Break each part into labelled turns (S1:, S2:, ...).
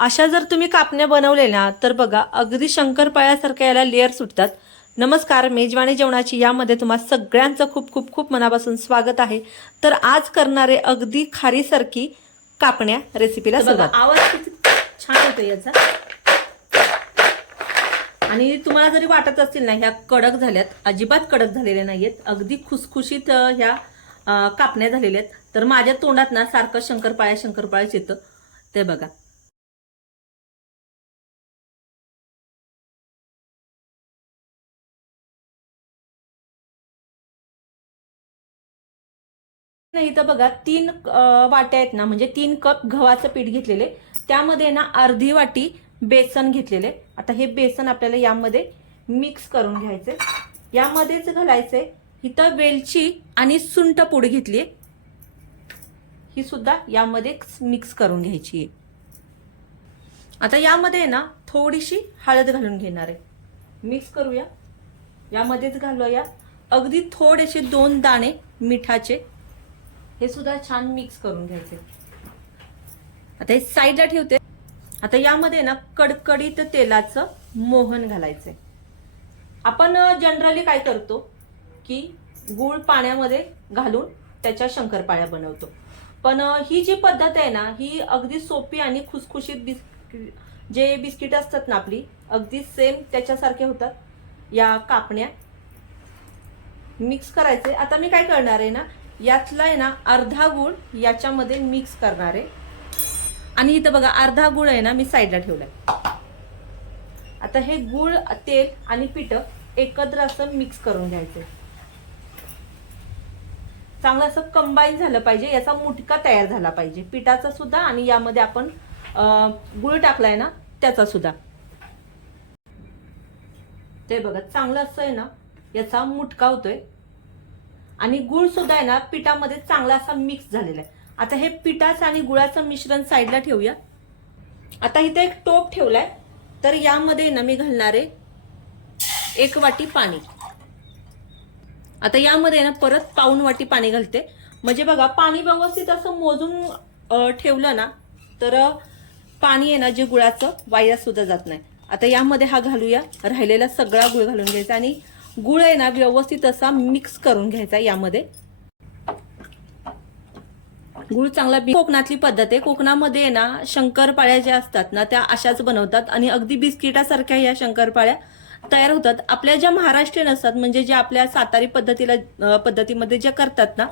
S1: अशा जर तुम्ही कापण्या बनवलेल्या तर बघा अगदी शंकरपाळ्यासारख्या याला लेअर सुटतात. नमस्कार मेजवानी जेवणाची यामध्ये तुम्हा सगळ्यांचं खूप खूप खूप मनापासून स्वागत आहे. तर आज करणारे अगदी खारीसारखी कापण्या रेसिपीला सुरुवात.
S2: आवाज किती छान येतो याचा. आणि तुम्हाला जरी वाटत असतील ना ह्या कडक झाल्यात अजिबात कडक झालेल्या नाहीयेत. अगदी खुसखुशीत ह्या कापण्या झालेल्या आहेत. तर माझ्या तोंडात ना सारखं शंकरपाळ्या शंकरपाळ्याच येतं. ते बघा. तर इथं बघा तीन वाट्या आहेत ना म्हणजे तीन कप गव्हाचं पीठ घेतलेले. त्यामध्ये ना अर्धी वाटी बेसन घेतलेले. आता हे बेसन आपल्याला यामध्ये मिक्स करून घ्यायचे यामध्येच घालायचे इथं वेलची आणि सुंठ पूड घेतली ही सुद्धा यामध्ये मिक्स करून घ्यायची आहे आता यामध्ये ना थोडीशी हळद घालून घेणार आहे. मिक्स करूया. यामध्येच घालूया. अगदी थोडेसे दोन दाणे मिठाचे. हे सुद्धा छान मिक्स करून घ्यायचे. आता हे साईडला ठेवते. आता यामध्ये ना कडकडीत तेलाचं मोहन घालायचंय. आपण जनरली काय करतो की गूळ पाण्यामध्ये घालून त्याच्या शंकरपाळ्या बनवतो. पण ही जी पद्धत आहे ना ही अगदी सोपी आणि खुसखुशीत बिस्किट जे बिस्किट असतात ना आपली अगदी सेम त्याच्यासारखे होतात. या कापण्या मिक्स करायचे. आता मी काय करणार आहे ना यातला आहे ना अर्धा गुळ याच्यामध्ये मिक्स करणार. आहे आणि इथं बघा अर्धा गुळ आहे ना मी साईडला ठेवलाय. आता हे गुळ तेल आणि पीठ एकत्र असं मिक्स करून घ्यायचं. चांगलं असं कंबाईन झालं पाहिजे याचा मुटका तयार झाला पाहिजे. पिठाचा सुद्धा आणि यामध्ये आपण गुळ टाकलाय ना त्याचा सुद्धा. ते बघा चांगलं असं आहे ना याचा मुटका होतोय. आणि गुळ सुद्धा आहे ना पिठामध्ये चांगला असा मिक्स झालेला आहे. आता हे पिठाचं आणि गुळाचं मिश्रण साईडला ठेवूया. आता इथे एक टोप ठेवलाय. तर यामध्ये ना मी घालणार आहे एक वाटी पाणी. आता यामध्ये ना परत पाऊन वाटी पाणी घालते. म्हणजे बघा पाणी व्यवस्थित असं मोजून ठेवलं ना तर पाणी आहे ना जे गुळाचं वाया सुद्धा जात नाही. आता यामध्ये हा घालूया. राहिलेला सगळा गुळ घालून घ्यायचा आणि गुळ आहे ना व्यवस्थित असा मिक्स करून घ्यायचा यामध्ये. गुळ चांगला कोकणातली पद्धत आहे. कोकणामध्ये आहे ना शंकरपाळ्या ज्या असतात ना त्या अशाच बनवतात. आणि अगदी बिस्किटासारख्या या शंकरपाळ्या तयार होतात. आपल्या ज्या महाराष्ट्रीयन असतात म्हणजे ज्या आपल्या सातारी पद्धतीला पद्धतीमध्ये ज्या करतात ना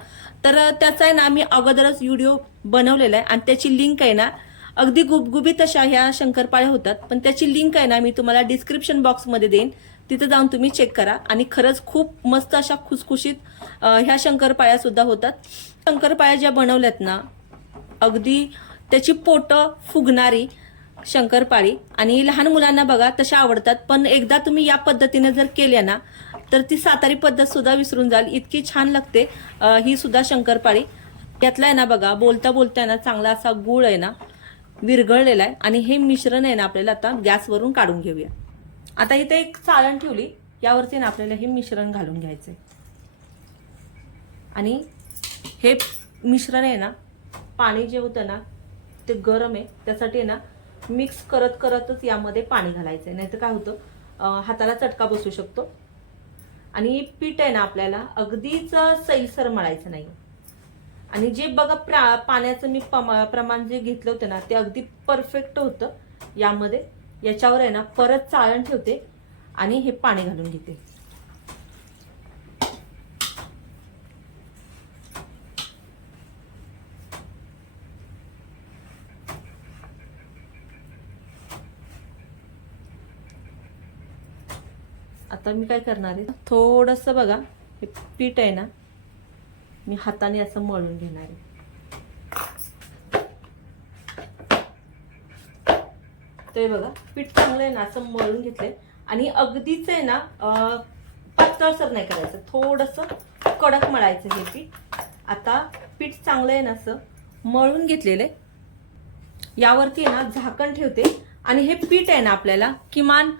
S2: तर त्याचा आहे ना मी अगोदरच व्हिडिओ बनवलेला आहे. आणि त्याची लिंक आहे ना अगदी गुबगुबीत अशा ह्या शंकरपाळ्या होतात. पण त्याची लिंक आहे ना मी तुम्हाला डिस्क्रिप्शन बॉक्समध्ये देईन. तिथे जाऊन तुम्ही चेक करा. आणि खरंच खूप मस्त अशा खुसखुशीत ह्या शंकरपाळ्या सुद्धा होतात. शंकरपाळ्या ज्या बनवल्यात ना अगदी त्याची पोटं फुगणारी शंकरपाळी. आणि लहान मुलांना बघा तशा आवडतात. पण एकदा तुम्ही या पद्धतीने जर केल्या ना तर ती सातारी पद्धत सुद्धा विसरून जाल. इतकी छान लागते ही सुद्धा शंकरपाळी. यातला आहे ना बघा बोलता बोलता आहे ना चांगला असा गुळ आहे ना विरघळलेला आहे. आणि हे मिश्रण आहे ना आपल्याला आता गॅसवरून काढून घेऊया. आता इथे एक चाळण ठेवली. यावरती ना आपल्याला हे मिश्रण घालून घ्यायचं आणि हे मिश्रण आहे ना पाणी जे होतं ना ते गरम आहे. त्यासाठी आहे ना मिक्स करत करतच यामध्ये पाणी घालायचं आहे नाहीतर काय होतं हाताला चटका बसू शकतो. आणि पीठ आहे ना आपल्याला अगदीच सैलसर मळायचं नाही. आणि जे बघा प्रा पाण्याचं मी प्रमाण जे घेतलं होतं ना ते अगदी परफेक्ट होतं यामध्ये. याच्यावर आहे ना परत चाळण ठेवते आणि हे पाणी घालून घेते. आता मी काय करणार आहे थोडंसं बघा हे पीठ आहे ना मी हाताने असं मळून घेणार आहे. ते बघा. पीठ चांगलं आहे ना असं मळून घेतलंय. आणि अगदीच आहे ना पातळसर नाही करायचं. थोडंसं कडक मळायचं हे पीठ. आता पीठ चांगलं आहे ना असं मळून घेतलेलं आहे. यावरती आहे ना झाकण ठेवते. आणि हे पीठ आहे ना आपल्याला किमान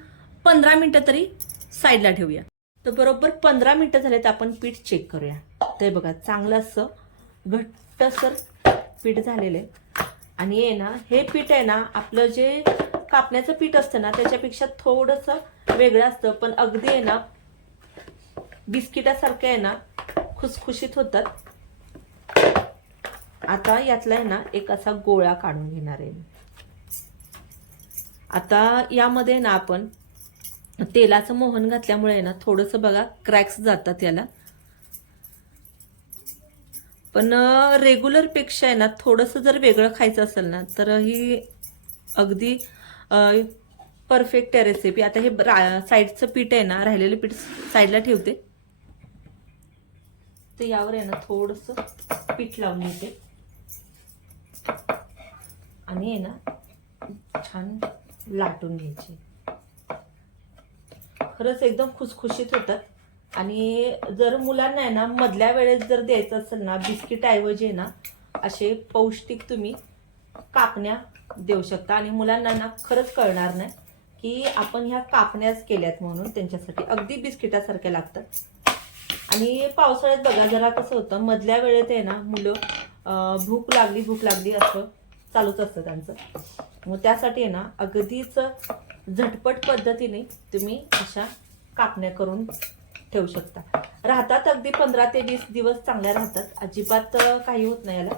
S2: पंधरा मिनिटं तरी साईडला ठेवूया. तर बरोबर पंधरा मिनिटं झाले तर आपण पीठ चेक करूया. ते बघा चांगलं असं घट्टसर पीठ झालेलं आहे. आणि आहे ना हे पीठ आहे ना आपलं जे कापण्याचं पीठ असतं ना त्याच्यापेक्षा थोडंसं वेगळं असतं. पण अगदी आहे ना बिस्किटासारखं आहे ना खुसखुशीत होतात. आता यातला आहे ना एक असा गोळा काढून घेणार आहे आता यामध्ये ना आपण तेलाचं मोहन घातल्यामुळे ना थोडंसं बघा क्रॅक्स जातात याला. पण रेग्युलरपेक्षा आहे ना थोडंसं जर वेगळं खायचं असेल ना तर ही अगदी परफेक्ट आहे रेसिपी आता हे रा- साईडचं पीठ आहे ना राहिलेलं पीठ साईडला ठेवते. तर यावर आहे ना थोडंसं पीठ लावून घेते. आणि आहे ना छान लाटून घ्यायची. खरंच एकदम खुसखुशीत होतात. आणि जर मुलांना आहे ना मधल्या वेळेस जर द्यायचं असेल ना बिस्किट ऐवजी ना असे पौष्टिक तुम्ही कापण्या देऊ शकता. आणि मुलांना ना खरंच कळणार नाही की आपण ह्या कापण्याच केल्यात म्हणून त्यांच्यासाठी. अगदी बिस्किटासारख्या लागतात. आणि पावसाळ्यात बघा जरा कसं होतं मधल्या वेळेत आहे ना मुलं भूक लागली भूक लागली असं चालूच असतं त्यांचं. मग त्यासाठी आहे ना अगदीच झटपट पद्धतीने तुम्ही अशा कापण्या करून ठेवू शकता. राहतात अगदी पंधरा ते वीस दिवस चांगल्या राहतात. अजिबात काही होत नाही याला.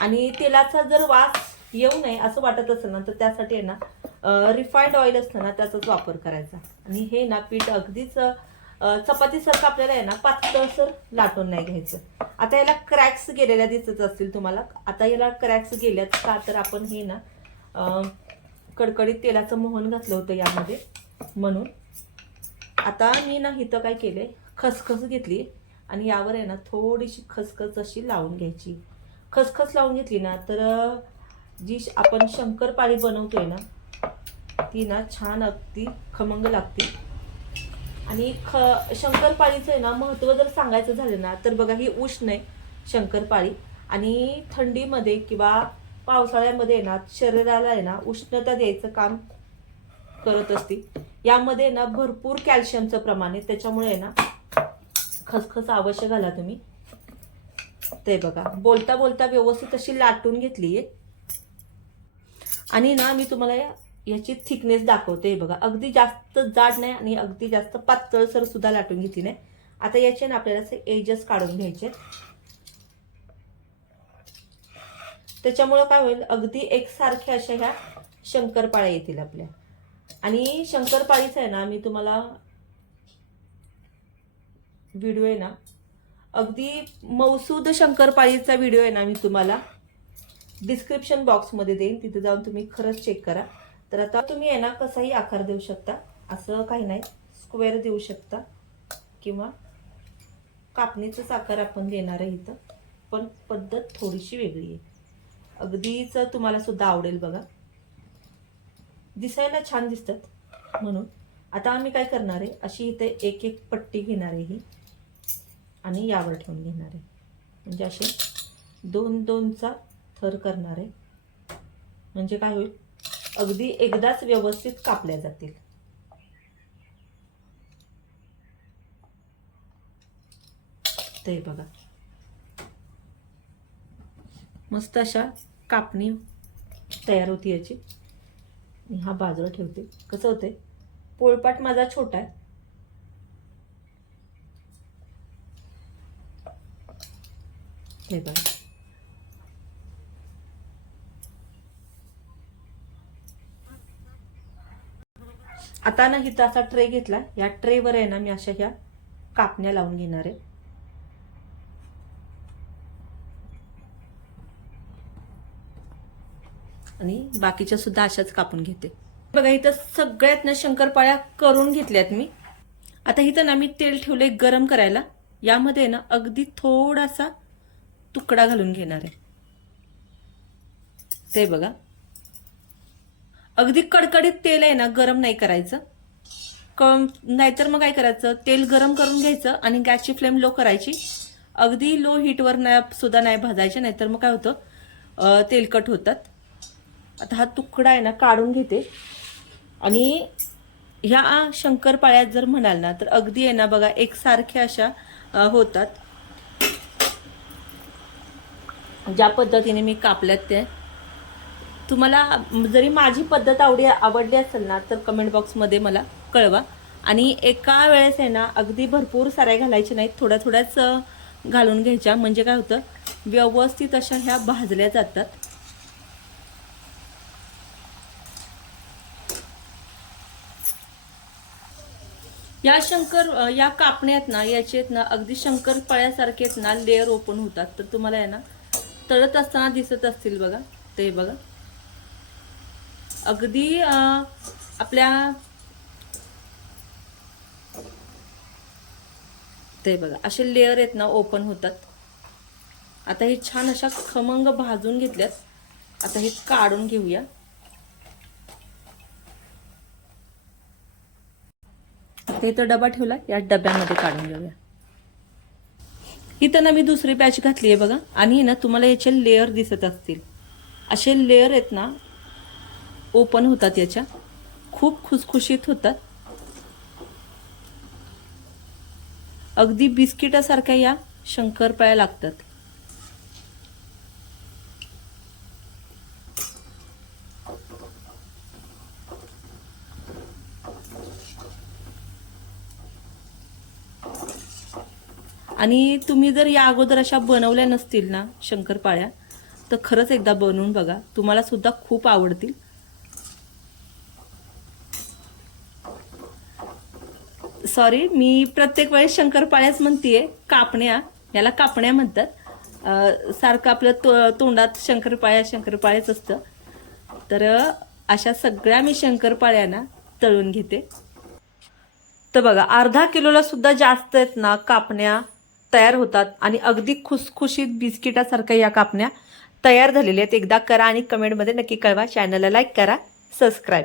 S2: आणि तेलाचा जर वास येऊ नये असं वाटत असेल ना तर त्यासाठी आहे ना रिफाईंड ऑइल असतं ना त्याचाच वापर करायचा. आणि हे ना पीठ अगदीच चपातीसारखं आपल्याला आहे ना पातळसर लाटून नाही घ्यायचं. आता याला क्रॅक्स गेलेल्या दिसत असतील तुम्हाला. आता याला क्रॅक्स गेल्यात का तर आपण हे ना कडकडीत तेलाचं मोहन घातलं होतं यामध्ये. म्हणून आता मी ना इथं काय केलं खसखस घेतली. आणि यावर आहे ना थोडीशी खसखस अशी लावून घ्यायची. खसखस लावून घेतली ना तर जी श- आपण शंकरपाळी बनवतोय ना ती ना छान अगदी खमंग लागते. आणि ख शंकरपाळीचं आहे ना महत्त्व जर सांगायचं झालं ना तर बघा ही उष्ण आहे शंकरपाळी आणि थंडीमध्ये किंवा पावसाळ्यामध्ये आहे ना शरीराला आहे ना उष्णता द्यायचं काम करत असते. यामध्ये ना भरपूर कॅल्शियमचं प्रमाण आहे त्याच्यामुळे आहे ना खसखस अवश्य घाला तुम्ही. ते बघा. बोलता बोलता व्यवस्थित अशी लाटून घेतली. आहे आणि ना मी तुम्हाला याची थिकनेस दाखवते. बघा अगदी जास्त जाड नाही आणि अगदी जास्त पातळसर सुद्धा लाटून घेतली नाही. आता याचे ना आपल्याला असे एजेस काढून घ्यायचे त्याच्यामुळं काय होईल? अगदी एकसारख्या अशा ह्या शंकरपाळ्या येतील आपल्या. आणि शंकरपाळीच आहे ना मी तुम्हाला व्हिडिओ आहे ना अगदी मौसूद शंकरपाळीचा व्हिडिओ आहे ना मी तुम्हाला डिस्क्रिप्शन बॉक्समध्ये देईन. तिथे जाऊन तुम्ही खरंच चेक करा. तर आता तुम्ही आहे ना कसाही आकार देऊ शकता. असं काही नाही. स्क्वेअर देऊ शकता. किंवा कापणीचाच आकार आपण देणार आहे इथं. पण पद्धत थोडीशी वेगळी आहे. अगदीच तुम्हाला सुद्धा आवडेल बघा. दिसायला छान दिसतात म्हणून. आता आम्ही काय करणार आहे? अशी इथे एक एक पट्टी घेणार आहे ही. आणि यावर ठेवून घेणार आहे. म्हणजे असे दोन दोनचा थर करणार आहे. म्हणजे काय होईल? अगदी एकदाच व्यवस्थित कापल्या जातील. ते बघा. मस्त अशा कापणी तयार होती याची. मी हा बाजूला ठेवते. कसं होते पोळपाट माझा छोटा आहे. हे बघा आता ना हिथं असा ट्रे घेतला. या ट्रेवर आहे ना मी अशा ह्या कापण्या लावून घेणार आहे. आणि बाकीच्या सुद्धा अशाच कापून घेते. बघा इथं सगळ्यात ना शंकरपाळ्या करून घेतल्यात मी. आता इथं ना मी तेल ठेवले गरम करायला. यामध्ये ना अगदी थोडासा तुकडा घालून घेणार आहे. ते बघा. अगदी कडकडीत तेल आहे ना गरम नाही करायचं. कम नाहीतर मग काय करायचं? तेल गरम करून घ्यायचं आणि गॅसची फ्लेम लो करायची. अगदी लो हीटवर नाही सुद्धा नाही भाजायचे नाहीतर मग काय होतं? तेलकट होतात. आता हा तुकडा आहे ना काढून घेते. आणि ह्या शंकरपाळ्यात जर म्हणाल ना तर अगदी आहे ना बघा एकसारख्या अशा होतात. ज्या पद्धतीने मी कापल्यात ते. तुम्हाला जरी माझी पद्धत आवडी आवडली असेल ना तर कमेंट बॉक्समध्ये मला कळवा. आणि एका वेळेस आहे ना अगदी भरपूर साऱ्या घालायच्या नाहीत थोड्या थोड्याच घालून घ्यायच्या. म्हणजे काय होतं व्यवस्थित अशा ह्या भाजल्या जातात. या शंकर या कापण्यात ना याचे आहेत ना अगदी शंकर पळ्यासारखे आहेत ना लेअर ओपन होतात. तर तुम्हाला आहे ना तळत असताना दिसत असतील बघा ते बघा. अगदी आपल्या ते बघा असे लेअर आहेत ना ओपन होतात. आता हे छान अशा खमंग भाजून घेतल्यात. आता हे काढून घेऊया. ते तर डबा ठेवला या डब्यामध्ये काढून घेऊया. इथं ना मी दुसरी बॅच घातली आहे बघा. आणि ना तुम्हाला याचे लेअर दिसत असतील. असे लेअर आहेत ना ओपन होतात याच्या. खूप खुसखुशीत होतात. अगदी बिस्किटासारख्या या शंकरपाळ्या लागतात. आणि तुम्ही जर या अगोदर अशा बनवल्या नसतील ना शंकरपाळ्या तर खरंच एकदा बनवून बघा. तुम्हाला सुद्धा खूप आवडतील. सॉरी मी प्रत्येक वेळेस शंकरपाळ्याच म्हणतीये कापण्या याला कापण्या म्हणतात. सारखं आपलं तो तोंडात शंकरपाळ्या शंकरपाळ्याच असतं. तर अशा सगळ्या मी शंकरपाळ्यांना तळून घेते.
S1: तर बघा अर्धा किलोला सुद्धा जास्त आहेत ना कापण्या तयार होतात आणि अगदी खुसखुशीत बिस्किटासारख्या या कापण्या तयार झालेल्या आहेत. एकदा करा आणि कमेंटमध्ये नक्की कळवा. चॅनलला लाईक करा. सबस्क्राईब